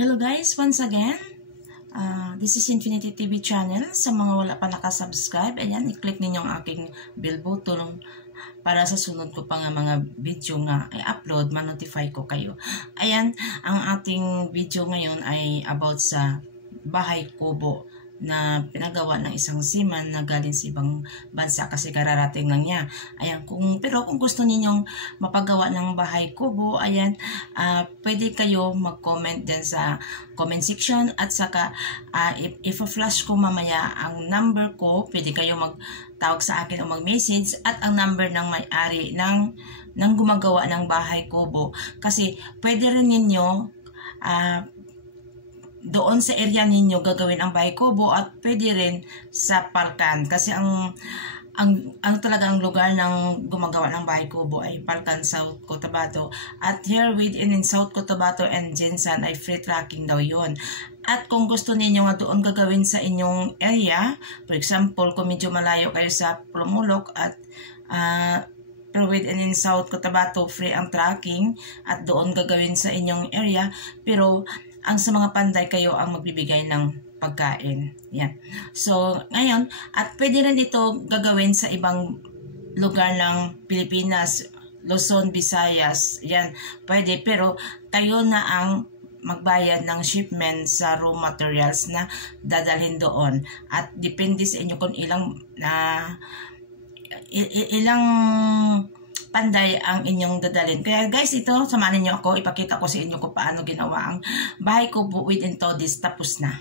Hello guys, once again, this is Infinity TV channel. Sa mga wala pa nakasubscribe, ayan, i-click ninyo ang aking bell button para sa sunod ko pa nga mga video nga i-upload, ma-notify ko kayo. Ayan, ang ating video ngayon ay about sa bahay kubo na pinagawa ng isang seaman na galing sa ibang bansa kasi kararating lang niya. Ayan, pero kung gusto ninyong mapagawa ng bahay kubo, ayan, pwede kayo mag-comment din sa comment section at saka if-flash ko mamaya ang number ko, pwede kayo magtawag sa akin o mag-message at ang number ng may-ari ng gumagawa ng bahay kubo. Kasi pwede rin ninyo doon sa area ninyo gagawin ang bahay kubo at pwede rin sa Palcan kasi ang talagang lugar ng gumagawa ng bahay kubo ay Palcan, South Cotabato, at here within in South Cotabato and Jensan ay free tracking daw yon. At kung gusto ninyo nga doon gagawin sa inyong area, for example kung medyo malayo kayo sa Plumulok at pero within in South Cotabato free ang tracking at doon gagawin sa inyong area, pero ang sa mga panday kayo ang magbibigay ng pagkain. Yan. So, ngayon, at pwede rin ito gagawin sa ibang lugar ng Pilipinas, Luzon, Visayas. Yan, pwede. Pero kayo na ang magbayad ng shipment sa raw materials na dadalhin doon. At depende sa inyo kung ilang panday ang inyong dadalhin. Kaya guys, ito, samahan niyo ako, ipakita ko sa inyo kung paano ginawa ang bahay kubo within Todis. Tapos na.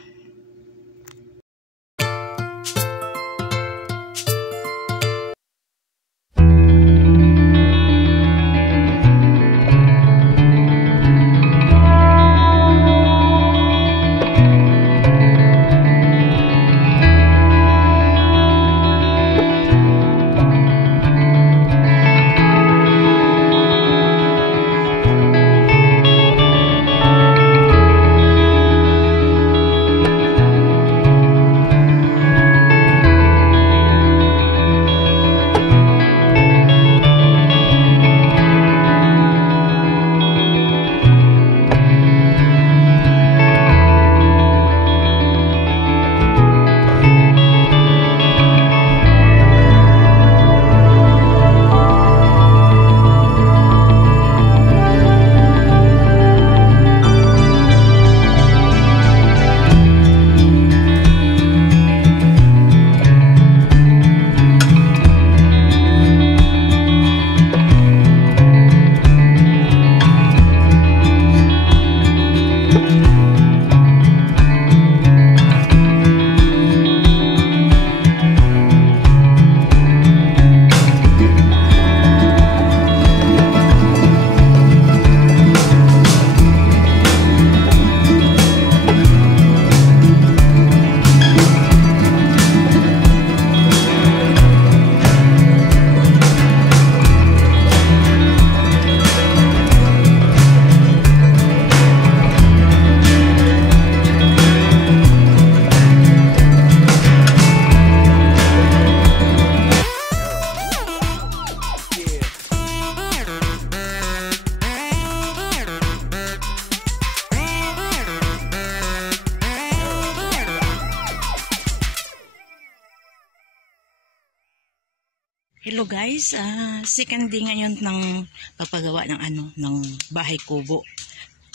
Hello guys, second day ngayon ng pagpagawa ng bahay kubo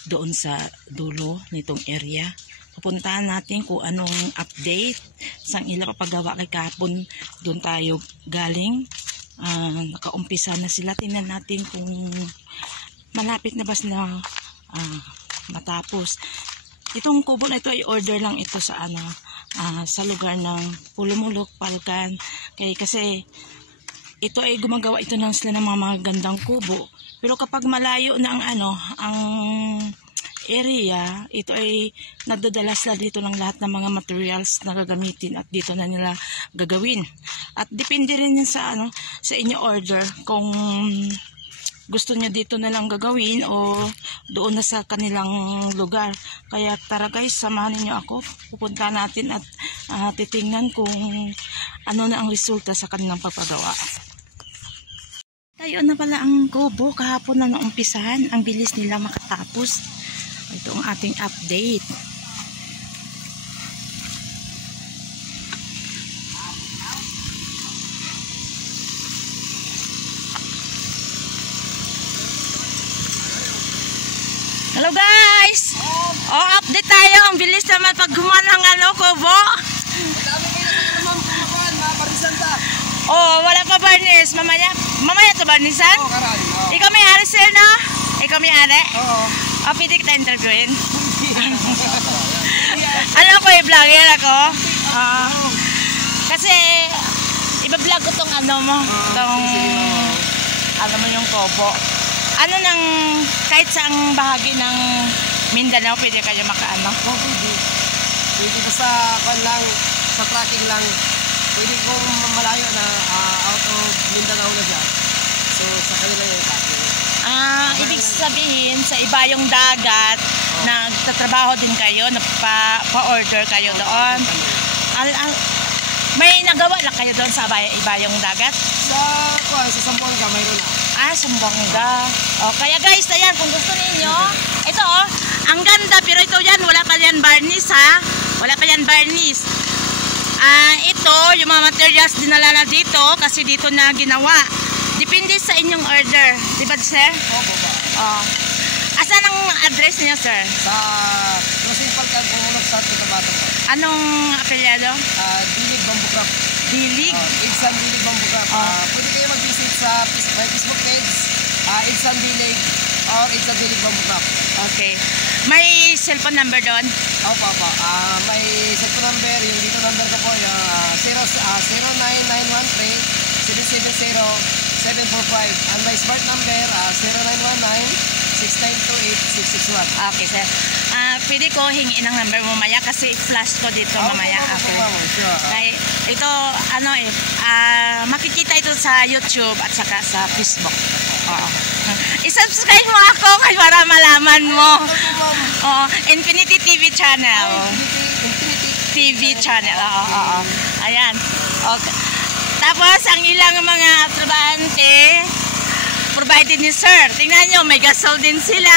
doon sa dulo nitong area. Pupuntahan natin kung anong update sang ila papagawa kay kahapon. Doon tayo galing, nakaumpisa na sila. Tingnan natin kung malapit na ba na matapos. Itong kubo na ito ay order lang ito sa sa lugar ng Plumulok, Palcan. Kasi ito ay gumagawa ito ng sila ng mga gandang kubo. Pero kapag malayo na ang area, ito ay nadadala sila dito ng lahat ng mga materials na gagamitin at dito na nila gagawin. At depende rin yan sa inyo order kung gusto niya dito na lang gagawin o doon na sa kanilang lugar. Kaya tara guys, samahan niyo ako. Pupunta natin at titingnan kung ano na ang resulta sa kanilang pagpagawa. Tayo na pala ang kubo. Kahapon na naumpisahan. Ang bilis nila makatapos. Ito ang ating update. Hello guys! Oh, update tayo. Ang bilis naman pag gumawa ng kubo. Oh, wala pa barnis. Mamaya to barnisan? Oo, karaan. Ikaw may ari sir, no? Ikaw may ari? Oo. Oh, pwede kita interviewin. Alam ko, i-vlogger ako. Kasi, iba-vlog ko tong alam mo yung kubo. Kahit saang bahagi ng Mindanao, pwede kayo makaano? Oo, pwede. Pwede basta lang, sa tracking lang. Pwede kung malayo na out of Mindanao na siya. So, sa kanila yung tracking. Ibig sabihin, sa iba yung dagat, nagtatrabaho din kayo, pa-order kayo doon. May nagawa lang kayo doon sa iba yung dagat? Sa Zamboanga, mayroon na. Zamboanga. Kaya guys, ayan, kung gusto ninyo, ito ang ganda, pero ito yan, wala pa yan barniz ha. Wala pa yan barniz. Ito, yung mga materials dinala na dito, kasi dito na ginawa. Depende sa inyong order. Diba, sir? Opo ba? Asan ang address niyo, sir? Sa Crossing Palkan, Pumunok sa Cotabato po. Anong apelyado? Dilig Bamboo Craft. Dilig? Igsan Dilig Bamboo Craft. Pwede kayo mag-visit sa my Facebook page, Igsan Dilig or Igsan Dilig Bamboo Craft. Okay. May cellphone number doon? Opo. May cellphone number, yung dito number ko po, yung 09913-770-745. And my smart number, 0919-6928-661. Okay, sir. Pwede ko hingin ang number mo mamaya kasi i-flash ko dito mamaya. Okay. Dahil ito, makikita ito sa YouTube at saka sa Facebook. Oo. I-subscribe mo ako para malaman mo. Infinity TV channel. TV channel. Oo. Ayan. Okay. Tapos, ang ilang mga trabahante, provided ni sir. Tingnan nyo, may gasol din sila.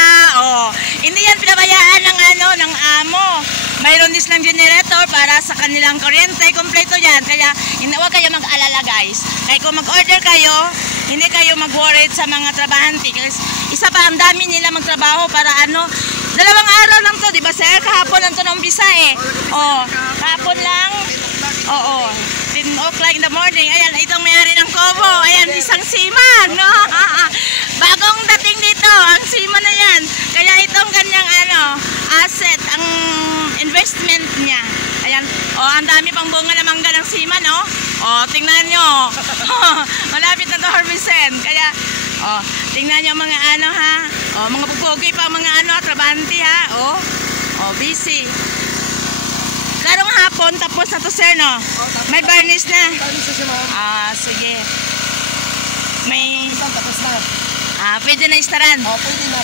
Hindi yan pinabayaan ng amo. Mayroon din silang generator para sa kanilang kuryente. Kompleto yan. Kaya, huwag kayo mag-alala guys. Kaya kung mag-order kayo, hindi kayo mag-worried sa mga trabahante. Kasi isa pa, ang dami nila magtrabaho para 2 araw lang to, di ba sir? Kahapon lang to na umpisa eh. Kahapon lang. 10 o'clock in the morning. Ayan, itong may-ari ng kubo. Ayan, isang seaman, no? Bagong dating dito, ang seaman na yan. Kaya itong ganyang asset, ang investment niya. Ayan, ang dami pang bunga na mangga ng seaman, no? Tingnan nyo. Malapit na to harvestin. Kaya, tingnan nyo mga mga pupogi pa mga trabante ha. Busy. Karong hapon, tapos na to sir, no? May varnish na. Sige. May... Tapos na. Pwede na istaran. Pwede na.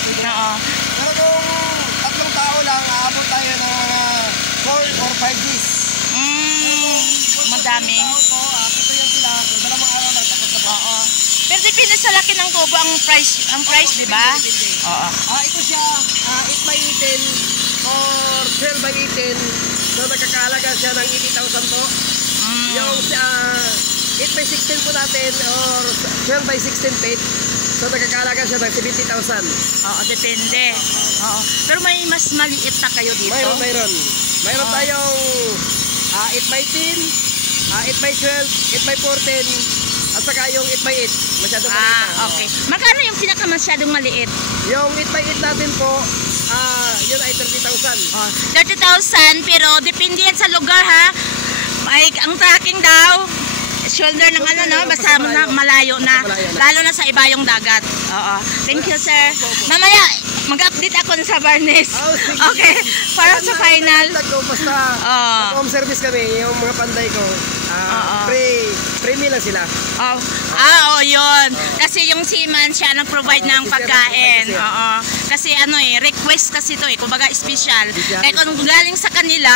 Pero kung 3 tao lang, aabot tayo ng mga 4 or 5 days. Madami. Ito yan sila. Kung 2 araw lang, tapos na po. Pero depende sa laki ng kubo ang price, di ba? Ito siya, 8x18 or 12x18. So, nagkakahalaga siya ng 80,000 po. Yung 8x16 po natin or 12x16 feet. So, nagkakahalaga siya ng 70,000. Depende. Pero may mas maliit na kayo dito? Mayroon tayong 8x10, 8x12, 8x14, at saka yung 8x8. Masyadong maliit. Okay. Magkano yung pinakamasyadong maliit? Yung 8x8 natin po, yun ay 30,000. 30,000, pero depende yan sa lugar ha. Ang tracking daw, shoulder ng basta malayo na. Lalo na sa iba yung dagat. Thank you sir. Mamaya, mag-update ako sa varnish. Okay, para sa final. Basta, home service kami, yung mga panday ko, free lang sila. Yun. Kasi yung seaman siya nag-provide ng pagkain. Kasi request kasi to kumbaga special. Kaya kung galing sa kanila,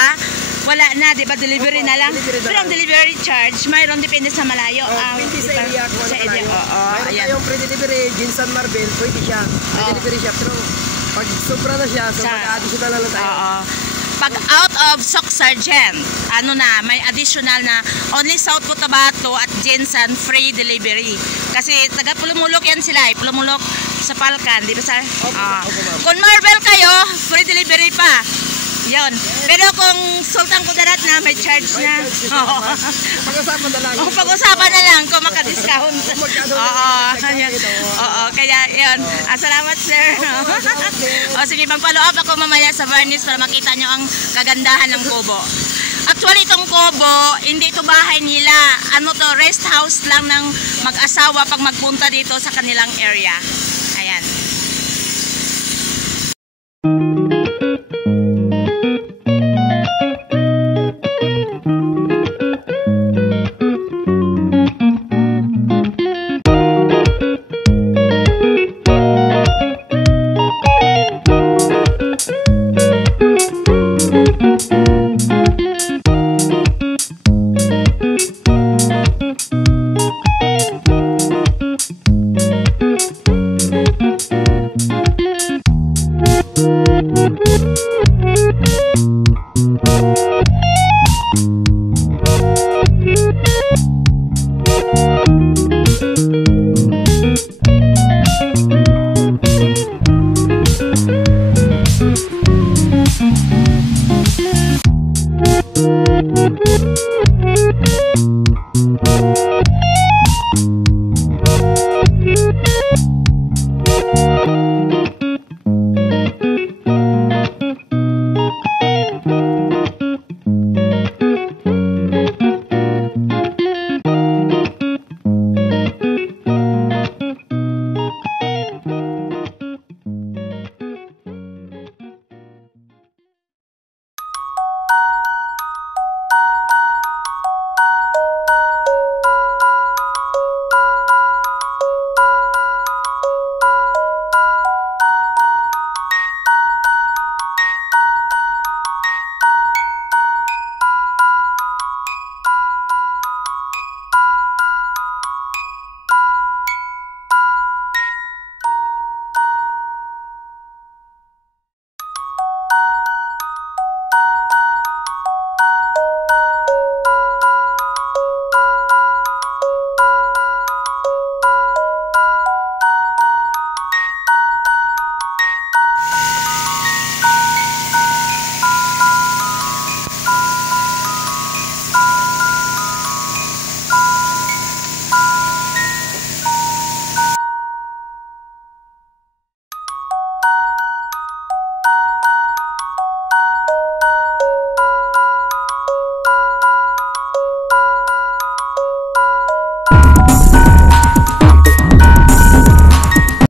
wala na, di ba? Delivery na lang. Pero ang delivery charge, mayroon depende sa malayo. Depende sa area kung ano malayo. Mayroon Ayan. tayong pre-delivery, Ginsan Marvel, pwede siya. Pre-delivery siya. Pero Pag sobra na siya, so mag-additional na lang tayo. Oo. Pag out of Sock Sergeant, ano na, may additional na only South Cotabato at Jensen free delivery. Kasi taga Pulumulok yan sila eh. Pulumulok sa Palcan, di ba sir? Kung Marvel kayo, free delivery pa. Yon. Pero kung Sultan Kudarat na, may charge na. Pag-usapan na lang. Pag-usapan na lang kung maka-discount. Oo, kaya yun. Salamat sir. Sige, mag-follow up ako mamaya sa Varnish para makita nyo ang kagandahan ng kubo. Actually, itong kubo, hindi ito bahay nila. Ano to, rest house lang ng mag-asawa pag magpunta dito sa kanilang area. Ayan.